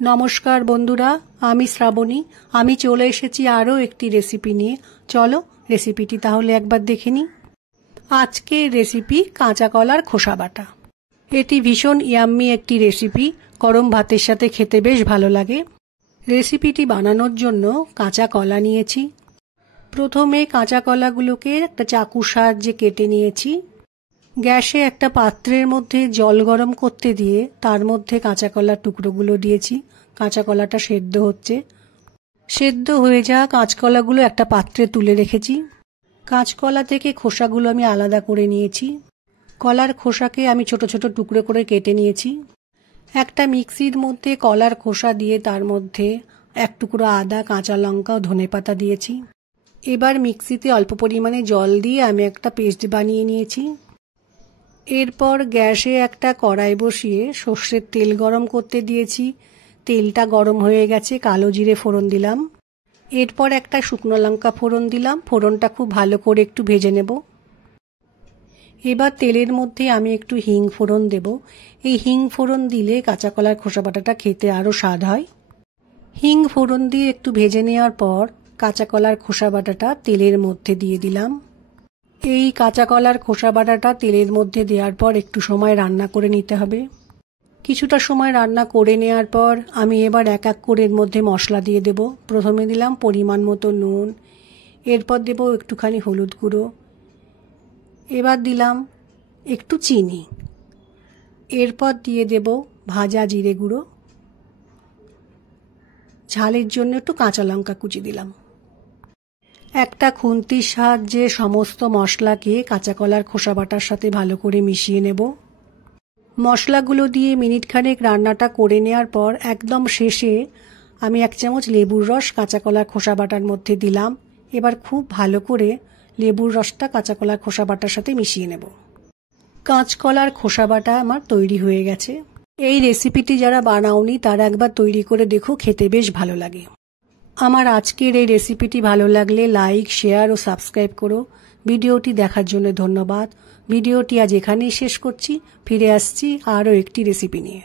नमस्कार बंधुरा, आमी श्रावणी। आमी चले एसेছি आरो एकटी रेसिपि निये। चलो रेसिपिटी ताहले एकबार देखे निই। आजकेर रेसिपि काঁচা কলার খোসা বাটা। এটি ভীষণ ইয়াম্মি একটি রেসিপি, গরম ভাতের সাথে খেতে বেশ ভালো লাগে। রেসিপিটি বানানোর জন্য কাঁচা কলা নিয়েছি। প্রথমে কাঁচা কলাগুলোকে একটা চাকুর সাহায্যে কেটে নিয়েছি। গ্যাসে একটা পাত্রের মধ্যে জল গরম করতে দিয়ে তার মধ্যে কাঁচা কলার টুকরোগুলো দিয়েছি। কাঁচা কলাটা সেদ্ধ হচ্ছে। সেদ্ধ হয়ে যাওয়া কাঁচকলাগুলো একটা পাত্রে তুলে রেখেছি। কাঁচকলা থেকে খোসাগুলো আমি আলাদা করে নিয়েছি। কলার খোসাকে আমি ছোট ছোট টুকরো করে কেটে নিয়েছি। একটা মিক্সির মধ্যে কলার খোসা দিয়ে তার মধ্যে এক টুকরো আদা, কাঁচা লঙ্কা ও ধনেপাতা দিয়েছি। এবার মিক্সিতে অল্প পরিমাণে জল দিয়ে আমি একটা পেস্ট বানিয়ে নিয়েছি। এরপর গ্যাসে একটা কড়াই বসিয়ে সর্ষের তেল গরম করতে দিয়েছি। তেলটা গরম হয়ে গেছে, কালো জিরে ফোড়ন দিলাম। এরপর একটা শুকনো লঙ্কা ফোড়ন দিলাম। ফোড়নটা খুব ভালো করে একটু ভেজে নেব। এবার তেলের মধ্যে আমি একটু হিং ফোড়ন দেব। এই হিং ফোড়ন দিলে কাঁচা কলার খোসা বাটাটা খেতে আরও স্বাদ হয়। হিং ফোড়ন দিয়ে একটু ভেজে নেওয়ার পর কাঁচা কলার খোসা বাটাটা তেলের মধ্যে দিয়ে দিলাম। এই কাঁচা কলার খোসা বাটাটা তেলের মধ্যে দেওয়ার পর একটু সময় রান্না করে নিতে হবে। কিছুটা সময় রান্না করে নেওয়ার পর আমি এবার এক এক করে এর মধ্যে মশলা দিয়ে দেব। প্রথমে দিলাম পরিমাণ মতো নুন, এরপর দেব একটুখানি হলুদ গুঁড়ো, এবার দিলাম একটু চিনি, এরপর দিয়ে দেব ভাজা জিরে গুঁড়ো, ঝালের জন্য একটু কাঁচা লঙ্কা কুচি দিলাম। একটা খুন্তির সাহায্যে সমস্ত মশলাকে কাঁচা কলার খোসা বাটার সাথে ভালো করে মিশিয়ে নেব। মশলাগুলো দিয়ে মিনিট খানেক রান্নাটা করে নেওয়ার পর একদম শেষে আমি এক চামচ লেবুর রস কাঁচা কলার খোসা বাটার মধ্যে দিলাম। এবার খুব ভালো করে লেবুর রসটা কাঁচা কলার খোসা বাটার সাথে মিশিয়ে নেব। কাঁচকলার খোসা বাটা আমার তৈরি হয়ে গেছে। এই রেসিপিটি যারা বানাওনি তারা একবার তৈরি করে দেখো, খেতে বেশ ভালো লাগে। আমার আজকের এই রেসিপিটি ভালো লাগলে লাইক, শেয়ার ও সাবস্ক্রাইব করো। ভিডিওটি দেখার জন্য ধন্যবাদ। ভিডিওটি আজ এখানেই শেষ করছি। ফিরে আসছি আরও একটি রেসিপি নিয়ে।